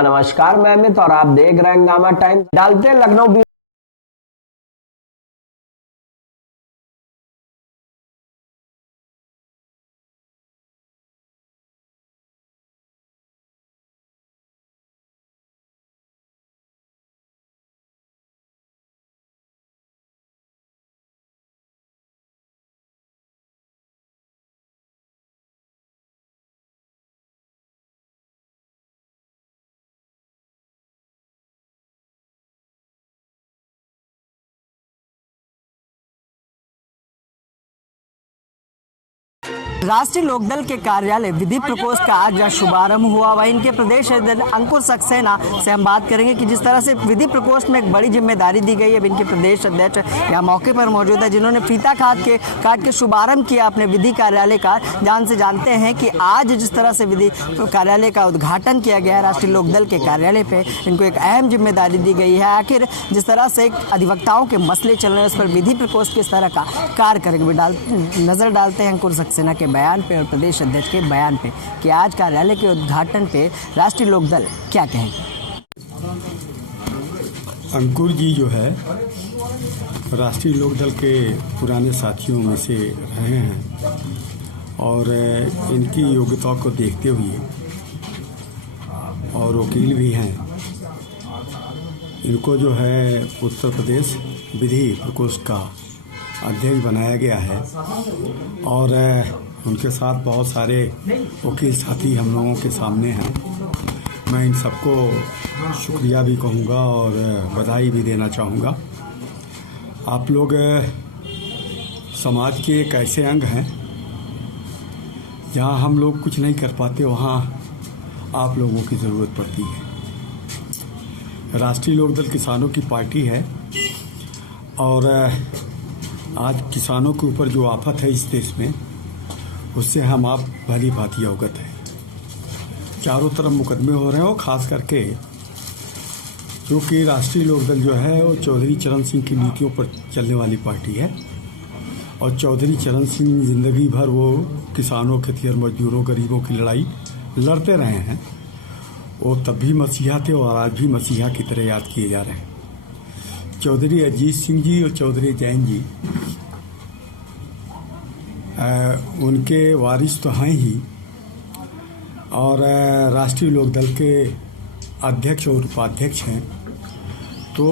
नमस्कार, मैं अमित और आप देख रहे हैं हंगामा टाइम्स। डालते हैं लखनऊ राष्ट्रीय लोकदल के कार्यालय विधि प्रकोष्ठ का आज शुभारंभ हुआ। वहीं इनके प्रदेश अध्यक्ष अंकुर सक्सेना से हम बात करेंगे कि जिस तरह से विधि प्रकोष्ठ में एक बड़ी जिम्मेदारी दी गई है। अब इनके प्रदेश अध्यक्ष यहाँ मौके पर मौजूद है, जिन्होंने फीता काट के शुभारंभ किया अपने विधि कार्यालय का। जानते हैं कि आज जिस तरह से विधि कार्यालय का उद्घाटन किया गया है राष्ट्रीय लोकदल के कार्यालय पे, इनको एक अहम जिम्मेदारी दी गई है। आखिर जिस तरह से अधिवक्ताओं के मसले चल रहे हैं, उस पर विधि प्रकोष्ठ किस तरह का कार्य करेंगे, नजर डालते हैं अंकुर सक्सेना के बयान पे और प्रदेश अध्यक्ष के बयान पे कि आज कार्यालय के उद्घाटन पे राष्ट्रीय लोकदल क्या कहेंगे। अंकुर जी जो है राष्ट्रीय लोकदल के पुराने साथियों में से रहे हैं और इनकी योग्यता को देखते हुए और वकील भी हैं, इनको जो है उत्तर प्रदेश विधि प्रकोष्ठ का अध्यक्ष बनाया गया है। और उनके साथ बहुत सारे वकील साथी हम लोगों के सामने हैं। मैं इन सबको शुक्रिया भी कहूँगा और बधाई भी देना चाहूँगा। आप लोग समाज के एक ऐसे अंग हैं जहाँ हम लोग कुछ नहीं कर पाते, वहाँ आप लोगों की ज़रूरत पड़ती है। राष्ट्रीय लोकदल किसानों की पार्टी है और आज किसानों के ऊपर जो आफत है इस देश में, उससे हम आप भली भांति अवगत हैं। चारों तरफ मुकदमे हो रहे हैं और ख़ास करके क्योंकि राष्ट्रीय लोकदल जो है वो चौधरी चरण सिंह की नीतियों पर चलने वाली पार्टी है। और चौधरी चरण सिंह ज़िंदगी भर वो किसानों, खेतिहर, मजदूरों, गरीबों की लड़ाई लड़ते रहे हैं। वो तब भी मसीहा थे और आज भी मसीहा की तरह याद किए जा रहे हैं। चौधरी अजीत सिंह जी और चौधरी जैन जी उनके वारिस तो हैं ही, और राष्ट्रीय लोकदल के अध्यक्ष और उपाध्यक्ष हैं। तो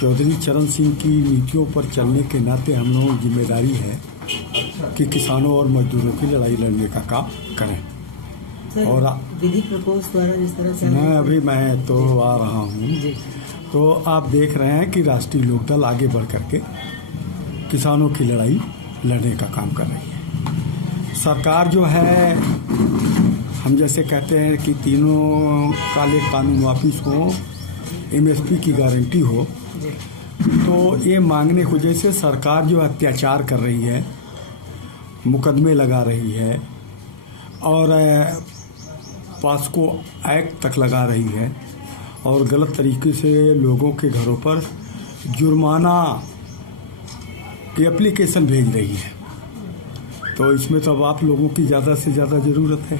चौधरी चरण सिंह की नीतियों पर चलने के नाते हम लोगों की जिम्मेदारी है कि किसानों और मजदूरों की लड़ाई लड़ने का काम करें। और विधि प्रकोष्ठ द्वारा जिस तरह से मैं तो आ रहा हूँ, तो आप देख रहे हैं कि राष्ट्रीय लोकदल आगे बढ़ करके किसानों की लड़ाई लड़ने का काम कर रही है। सरकार जो है, हम जैसे कहते हैं कि तीनों काले कानून वापिस हो, एमएसपी की गारंटी हो, तो ये मांगने की वजह से सरकार जो अत्याचार कर रही है, मुकदमे लगा रही है और पास्को एक्ट तक लगा रही है और गलत तरीके से लोगों के घरों पर जुर्माना की एप्लीकेशन भेज रही है। तो इसमें तो अब आप लोगों की ज़्यादा से ज़्यादा ज़रूरत है।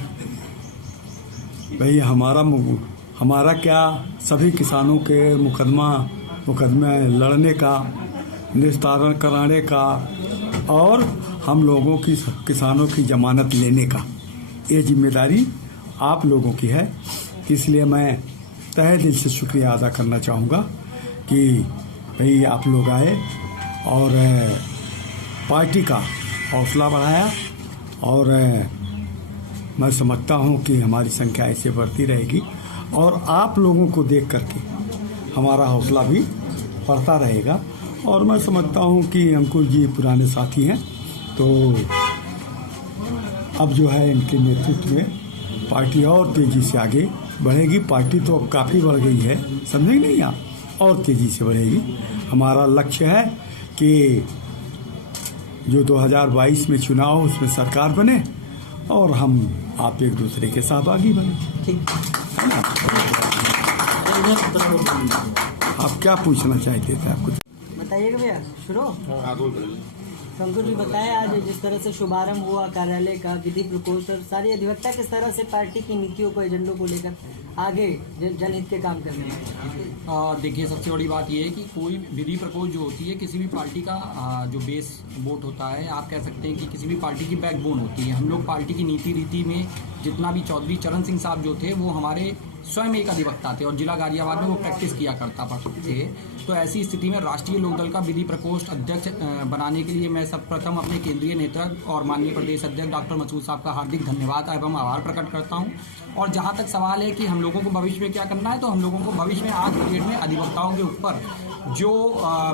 भाई हमारा क्या, सभी किसानों के मुकदमे लड़ने का, निस्तारण कराने का और हम लोगों की, किसानों की जमानत लेने का, ये जिम्मेदारी आप लोगों की है। इसलिए मैं तहे दिल से शुक्रिया अदा करना चाहूँगा कि भाई आप लोग आए और पार्टी का हौसला बढ़ाया। और मैं समझता हूँ कि हमारी संख्या ऐसे बढ़ती रहेगी और आप लोगों को देख करके हमारा हौसला भी बढ़ता रहेगा। और मैं समझता हूँ कि अंकुर जी पुराने साथी हैं, तो अब जो है इनके नेतृत्व में पार्टी और तेज़ी से आगे बढ़ेगी। पार्टी तो अब काफ़ी बढ़ गई है, समझेंगे नहीं आप, और तेज़ी से बढ़ेगी। हमारा लक्ष्य है कि जो 2022 में चुनाव, उसमें सरकार बने और हम आप एक दूसरे के सहभागी बने। ठीक है ना? आप क्या पूछना चाहते थे? आप कुछ बताइएगा भैया। शुरू अंकुर जी बताएं, आज जिस तरह से शुभारंभ हुआ कार्यालय का, विधि प्रकोष्ठ और सारी अधिवक्ता किस तरह से पार्टी की नीतियों को, एजेंडों को लेकर आगे जनहित के काम करने में? देखिए, सबसे बड़ी बात यह है कि कोई विधि प्रकोष्ठ जो होती है किसी भी पार्टी का जो बेस वोट होता है, आप कह सकते हैं कि किसी भी पार्टी की बैकबोन होती है। हम लोग पार्टी की नीति रीति में जितना भी चौधरी चरण सिंह साहब जो थे वो हमारे स्वयं एक अधिवक्ता थे और जिला गाजियाबाद में वो प्रैक्टिस किया करता थे। तो ऐसी स्थिति में राष्ट्रीय लोकदल का विधि प्रकोष्ठ अध्यक्ष बनाने के लिए मैं सर्वप्रथम अपने केंद्रीय नेतृत्व और माननीय प्रदेश अध्यक्ष डॉक्टर मसूद साहब का हार्दिक धन्यवाद एवं आभार प्रकट करता हूं। और जहां तक सवाल है कि हम लोगों को भविष्य में क्या करना है, तो हम लोगों को भविष्य में आज के डेट में अधिवक्ताओं के ऊपर जो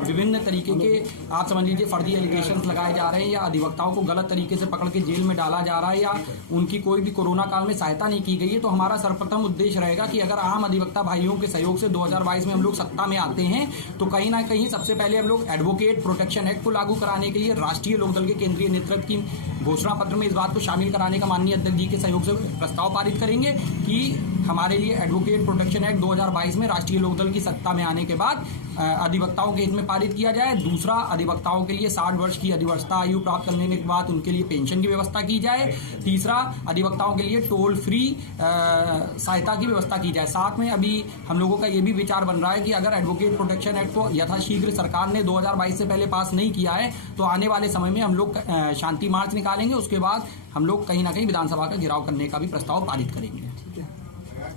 विभिन्न तरीके के आप समझ लीजिए फर्जी एलिगेशंस लगाए जा रहे हैं या अधिवक्ताओं को गलत तरीके से पकड़ के जेल में डाला जा रहा है या उनकी कोई भी कोरोना काल में सहायता नहीं की गई है, तो हमारा सर्वप्रथम उद्देश्य रहेगा कि अगर आम अधिवक्ता भाइयों के सहयोग से 2022 में हम लोग सत्ता में आते हैं तो कहीं ना कहीं सबसे पहले हम लोग एडवोकेट प्रोटेक्शन एक्ट को लागू कराने के लिए राष्ट्रीय लोकदल के केंद्रीय नेतृत्व की घोषणा पत्र में इस बात को शामिल कराने का माननीय अध्यक्ष जी के सहयोग से प्रस्ताव पारित करेंगे कि हमारे लिए एडवोकेट प्रोटेक्शन एक्ट 2022 में राष्ट्रीय लोकदल की सत्ता में आने के बाद अधिवक्ताओं के हित में पारित किया जाए। दूसरा, अधिवक्ताओं के लिए 60 वर्ष की अधिवक्ता आयु प्राप्त करने के बाद उनके लिए पेंशन की व्यवस्था की जाए। तीसरा, अधिवक्ताओं के लिए टोल फ्री सहायता की व्यवस्था की जाए। साथ में अभी हम लोगों का ये भी विचार बन रहा है कि अगर एडवोकेट प्रोटेक्शन एक्ट को यथाशीघ्र सरकार ने 2022 से पहले पास नहीं किया है तो आने वाले समय में हम लोग शांति मार्च निकालेंगे। उसके बाद हम लोग कहीं ना कहीं विधानसभा का घेराव करने का भी प्रस्ताव पारित करेंगे।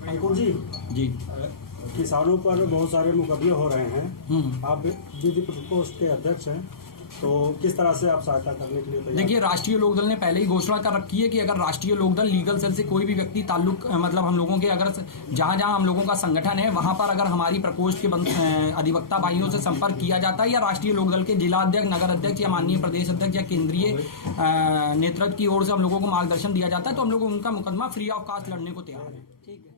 अंकुर जी, किसानों पर बहुत सारे मुकदमे हो रहे हैं, आप विधि प्रकोष्ठ के अध्यक्ष हैं, तो किस तरह से आप सहायता करने के लिए तैयार? देखिए, राष्ट्रीय लोकदल ने पहले ही घोषणा कर रखी है कि अगर राष्ट्रीय लोकदल लीगल सेल से कोई भी व्यक्ति ताल्लुक मतलब हम लोगों के अगर जहां जहां हम लोगों का संगठन है वहां पर अगर हमारी प्रकोष्ठ के अधिवक्ता भाइयों से संपर्क किया जाता है या राष्ट्रीय लोकदल के जिला अध्यक्ष, नगर अध्यक्ष या माननीय प्रदेश अध्यक्ष या केंद्रीय नेतृत्व की ओर से हम लोगों को मार्गदर्शन दिया जाता है तो हम लोग उनका मुकदमा फ्री ऑफ कॉस्ट लड़ने को तैयार है। ठीक है।